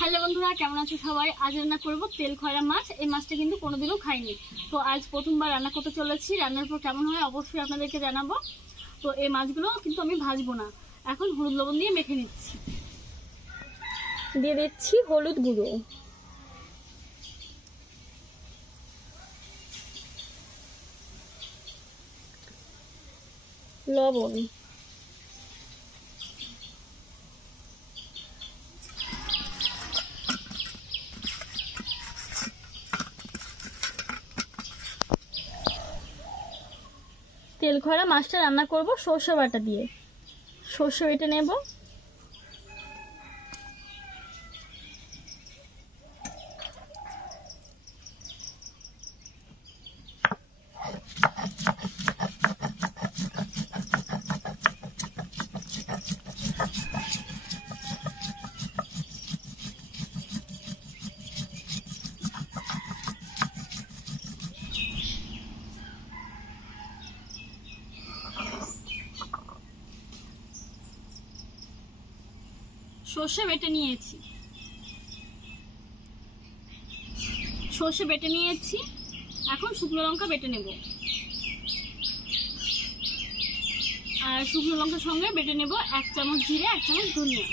Hello বন্ধুরা, কেমন আছো সবাই? আজ রান্না করব তেল খয়রা মাছ। এই মাছটা কিন্তু কোনোদিনও খাইনি, তো আজ প্রথমবার রান্না করতে চলেছি। রান্নার পর কেমন হয় অবশ্যই আপনাদেরকে জানাবো। তো এই মাছগুলো কিন্তু আমি ভাজবো না, এখন হলুদ লবণ দিয়ে মেখে নিচ্ছি। দিয়ে দিচ্ছি হলুদ গুঁড়ো, লবণ, তেল খয়রা মাছটা রান্না করব সরষে বাটা দিয়ে। সরষে বেটে নেব। সর্ষে বেটে নিয়েছি, এখন শুকনো লঙ্কা বেটে নেব। আর শুকনো লঙ্কার সঙ্গে বেটে নেব 1 চামচ জিরে, 1 চামচ ধনিয়া।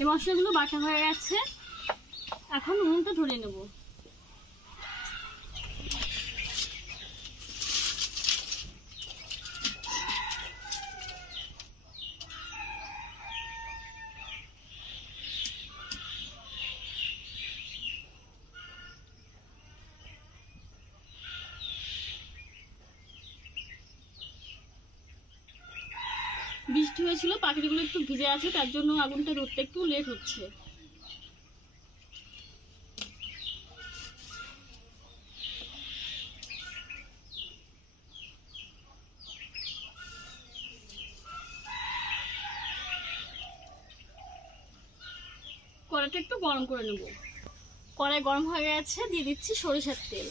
এই মশলাগুলো বাটা হয়ে গেছে, এখন নুনটা ধরে নেব। বৃষ্টি হয়েছিল, পাখিগুলো একটু ভিজে আছে, তার জন্য আগুনটা ধরতে একটু লেট হচ্ছে। কড়াইটা একটু গরম করে নেব। কড়াই গরম হয়ে গেছে, দিয়ে দিচ্ছি সরিষার তেল।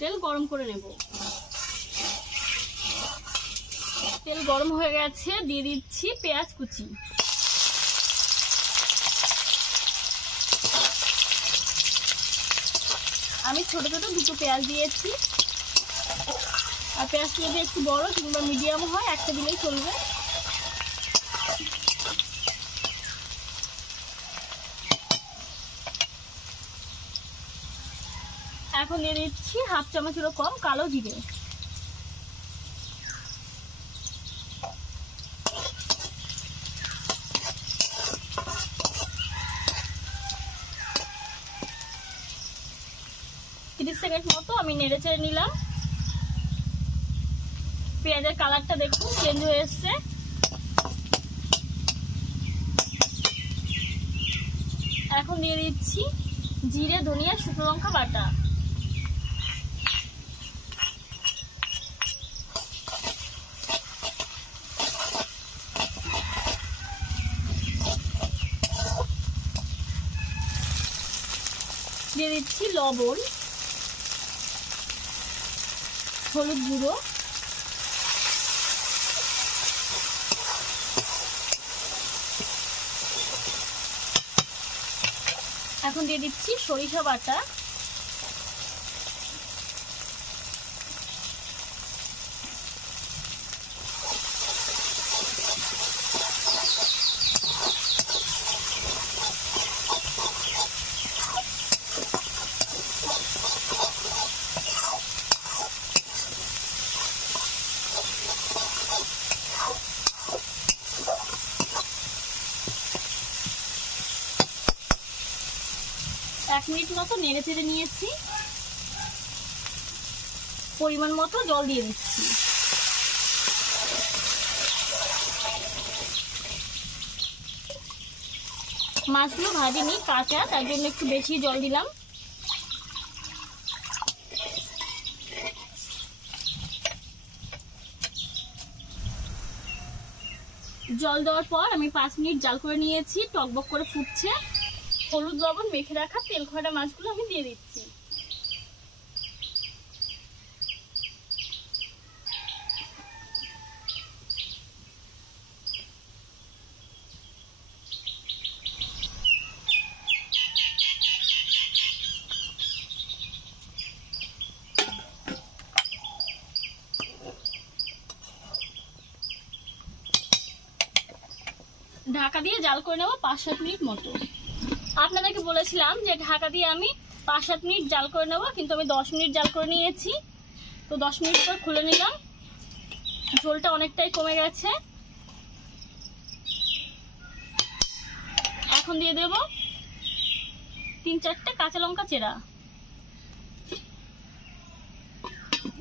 তেল গরম করে নেব। তেল গরম হয়ে গেছে, দিয়ে দিচ্ছি পেঁয়াজ কুচি। আমি ছোট ছোট 2টো পেঁয়াজ দিয়েছি, আর পেঁয়াজটা যদি একটু বড় কিংবা মিডিয়াম হয় একটা দিলেই চলবে। এখন দিয়ে দিচ্ছি 1/2 চামচেরও কম কালো জিরে। সেকেন্ড মতো আমি নেড়ে চেড়ে নিলাম। পেঁয়াজের কালারটা দেখুন চেঞ্জ হয়ে এসছে। এখন দিয়ে দিচ্ছি জিরে, ধনিয়া, শুকনো লঙ্কা বাটা। দিয়ে দিচ্ছি লবণ, হলুদ গুঁড়ো, এখন দিয়ে দিচ্ছি সরিষা বাটা, মিনিট মতো নেড়ে চেড়ে নিয়েছি। পরিমাণ মতো জল দিয়ে দিচ্ছি। মাছগুলো ভাজিনি, কাঁচা, তার জন্য একটু বেশি জল দিলাম। জল দেওয়ার পর আমি 5 মিনিট জাল করে নিয়েছি, টকবক করে ফুটছে। হলুদ লবণ মেখে রাখা তেল খয়রা মাছগুলো আমি দিয়ে দিচ্ছি। ঢাকা দিয়ে জাল করে নেব 5-7 মিনিট মতো। আপনাদেরকে বলেছিলাম যে ঢাকা দিয়ে আমি 5-7 মিনিট জাল করে নেব, কিন্তু আমি 10 মিনিট জাল করে নিয়েছি। তো 10 মিনিট পর খুলে নিলাম। ঝোলটা অনেকটাই কমে গেছে। এখন দিয়ে দেব 3-4টে কাঁচা লঙ্কা চেরা।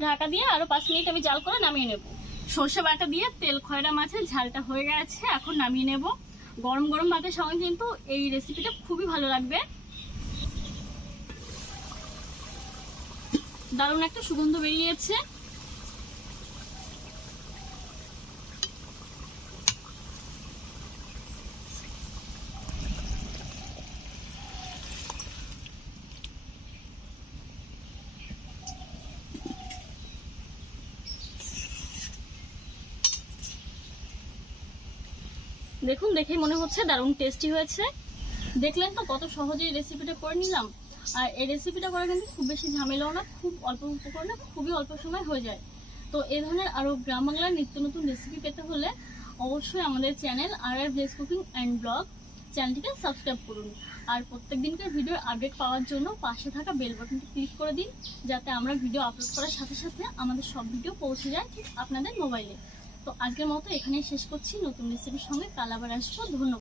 ঢাকা দিয়ে আরো 5 মিনিট আমি জাল করে নামিয়ে নেব। সর্ষে বাটা দিয়ে তেল খয়রা মাছের ঝালটা হয়ে গেছে, এখন নামিয়ে নেব। গরম গরম ভাতের সঙ্গে কিন্তু এই রেসিপিটা খুবই ভালো লাগবে। দারুণ একটা সুগন্ধ বেরিয়েছে। দেখুন, দেখেই মনে হচ্ছে দারুণ টেস্টি হয়েছে। দেখলেন তো কত সহজেই রেসিপিটা করে নিলাম। আর এই রেসিপিটা করা কিন্তু খুব বেশি ঝামেলাও না, খুব অল্প উপকরণে খুবই অল্প সময় হয়ে যায়। তো এই ধরনের আরো গ্রাম বাংলার নিত্য নতুন রেসিপি পেতে হলে অবশ্যই আমাদের চ্যানেল আর ভিলেজ কুকিং অ্যান্ড ব্লগ চ্যানেলটিকে সাবস্ক্রাইব করুন। আর প্রত্যেক দিনকার ভিডিওর আপডেট পাওয়ার জন্য পাশে থাকা বেল বাটনটি ক্লিক করে দিন, যাতে আমরা ভিডিও আপলোড করার সাথে সাথে আমাদের সব ভিডিও পৌঁছে যায় ঠিক আপনাদের মোবাইলে। তো আজকের মতো এখানেই শেষ করছি। নতুন রেসিপির সঙ্গে কাল আবার আসবো। ধন্যবাদ।